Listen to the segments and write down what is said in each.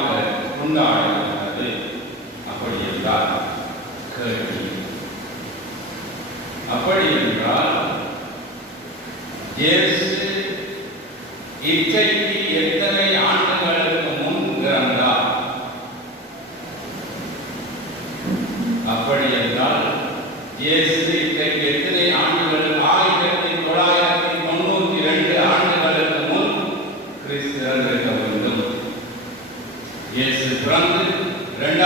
காரணமாக உண்டாகிறது அப்படி என்றால் கேள்வி. அப்படி என்றால் இயேசு இச்சைக்கு எத்தனை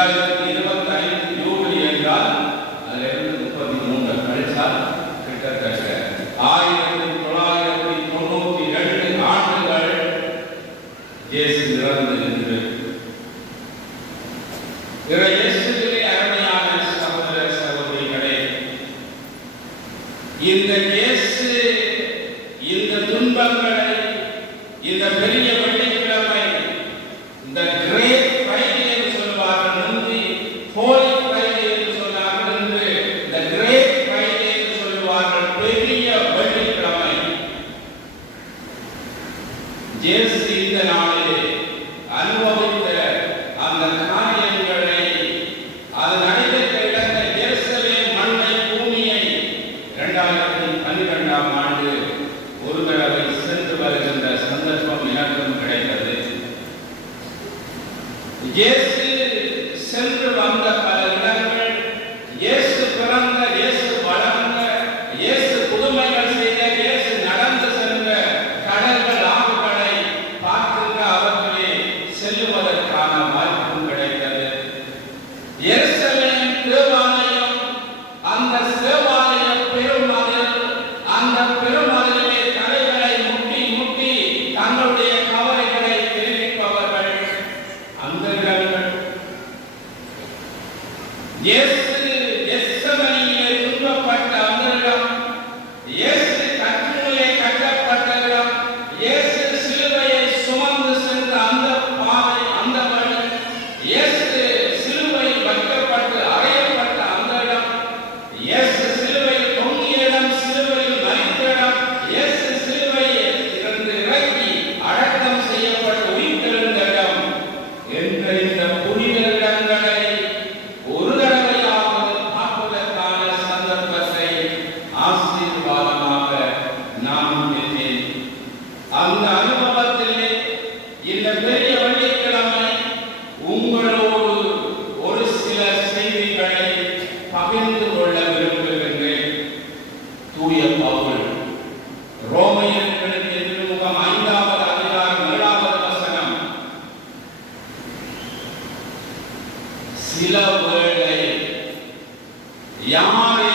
ரெண்டாயிரத்தி இருபத்தி ஐந்து ஜூலை என்றால் அதிலிருந்து முப்பத்தி மூன்று கழிச்சால் கிட்டத்தட்ட ஆயிரத்தி தொள்ளாயிரத்தி தொண்ணூற்றி ரெண்டு ஆண்டுகள் இயேசு இறந்து நின்று இறை அருமையான சகோதர சகோதரிகளே இந்த இயேசு இந்த துன்பங்களை இந்த பெரிய சில வேளை யாரை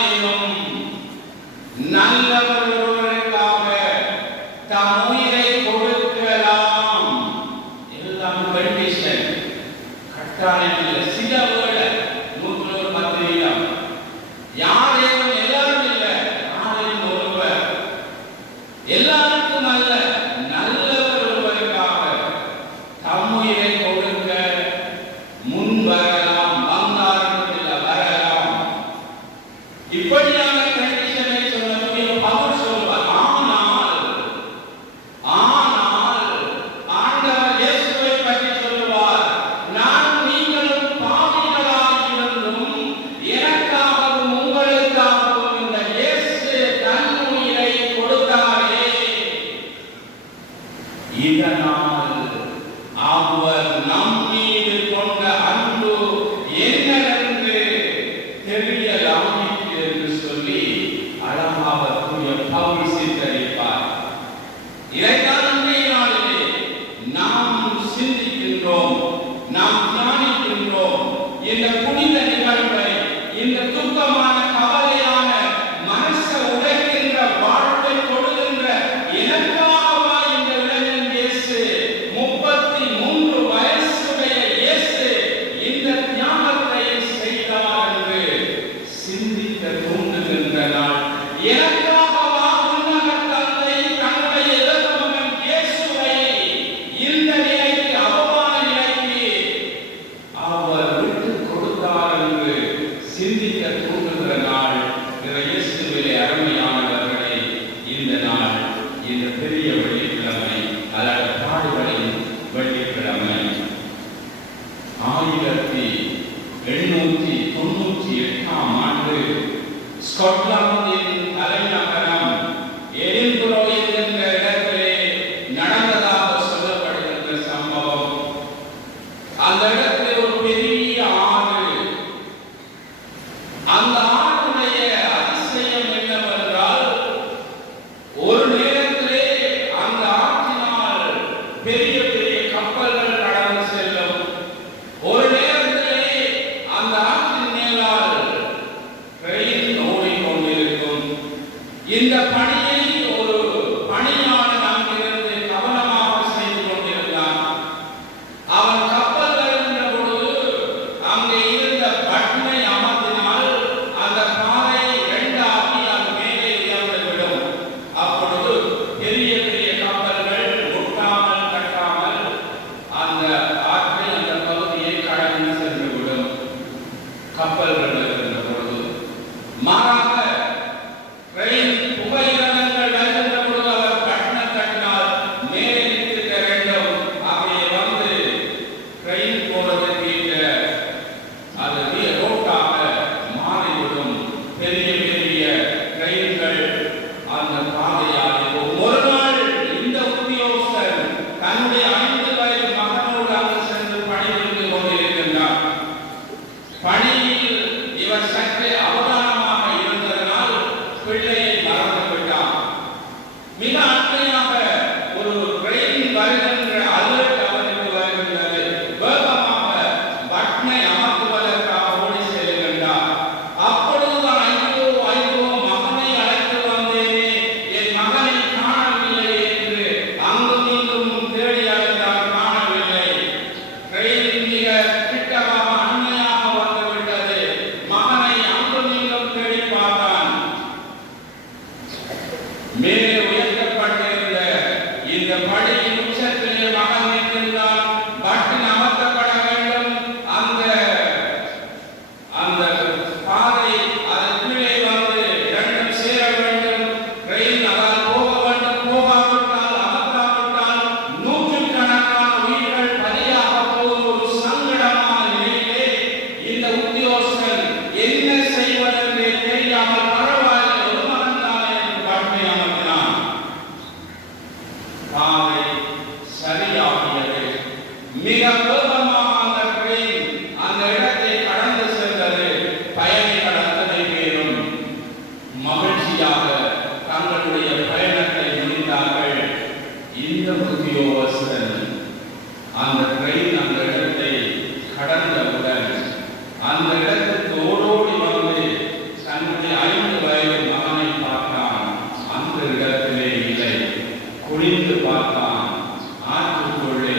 இந்த பணியை ஒரு பணியாளர் அங்கிருந்து கவனமாக செய்து கொண்டிருந்தான். அவன் கப்பல் இருந்த பொழுது அங்கே இருந்த பட்மை அமர்த்தினால் அந்த பாறை இரண்டாகி அது மேலே இறந்து விடும் அப்பொழுது பெரிய பெரிய கப்பல்கள் ஒட்டாமல் கட்டாமல் அந்த ஆற்றை அந்த பகுதியை கடந்து சென்றுவிடும். கப்பல் அல்லாஹ் ஆற்றுக்கொள்ளே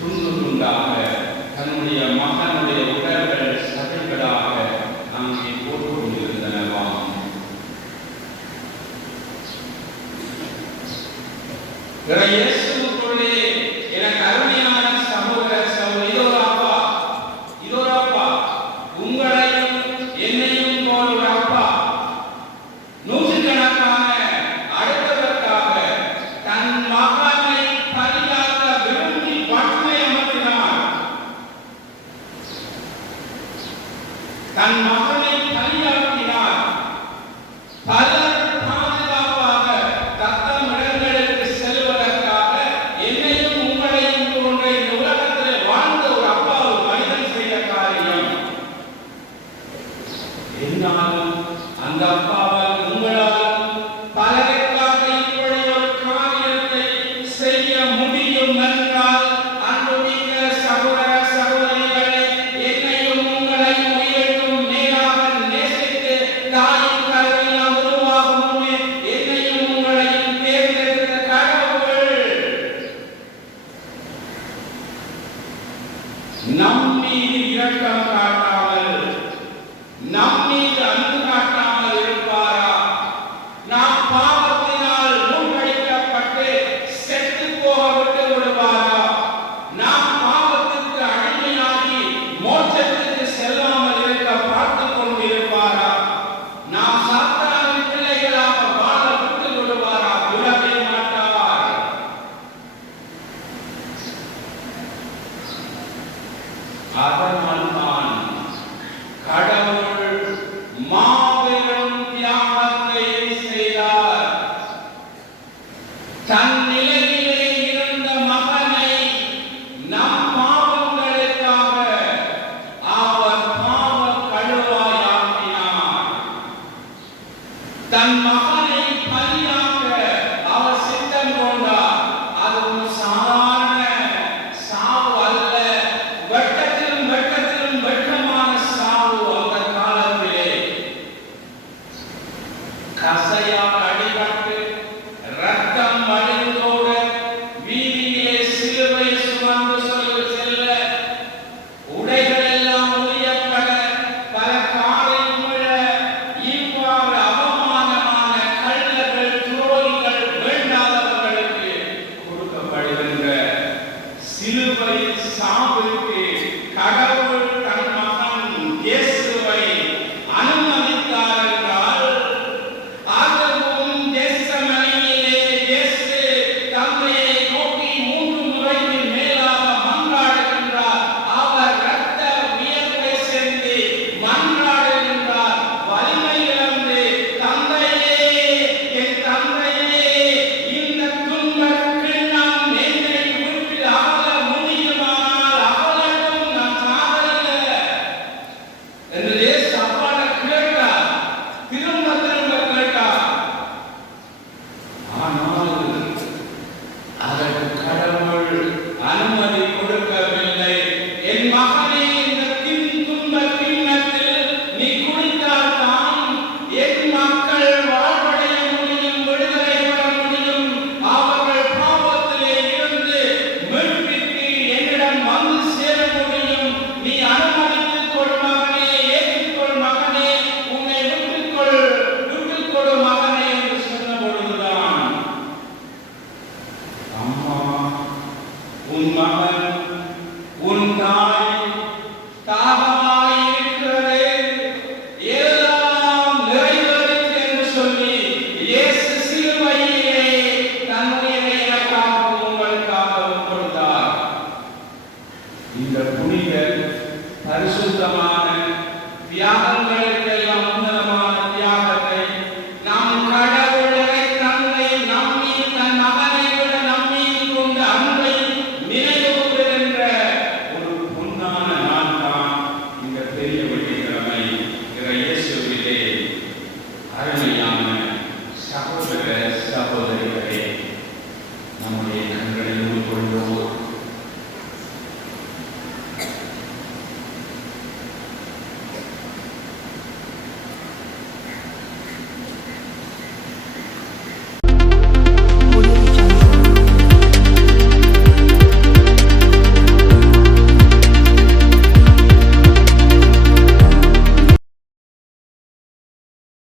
துண்டு துண்டாக தன்னுடைய மகனுடைய உடல்கள் சதைகளாக அங்கே போட்டுக்கொண்டிருந்தனவாம். இறையேசு இருந்தாலும் அந்த அப்பாவால் உங்களால் பலருக்காக இப்படி ஒரு முடியும் என்றால் அன்புமிக்க சகோதர சகோதரிகளே என்னையும் உங்களை உயிரிலும் நேராக நேசித்து தாயும் கருவியாக உருவாகும் முன்னே நம் மீது இரக்கம் காட்ட Tan mahal. இந்த புனித பரிசுத்தமான தியாகங்களுக்கெல்லாம் உன்னதமான தியாகத்தை நாம் கடவுளை தன்னை நம்பி தன் மகனை விட நம்பி கொண்ட அன்பை நினைவுகின்ற ஒரு பொன்னான நாள் தான் இந்த பெரிய வெள்ளிக்கிழமை இயேசுவிலே அருமையான சகோதர சகோதரிகளே நம்முடைய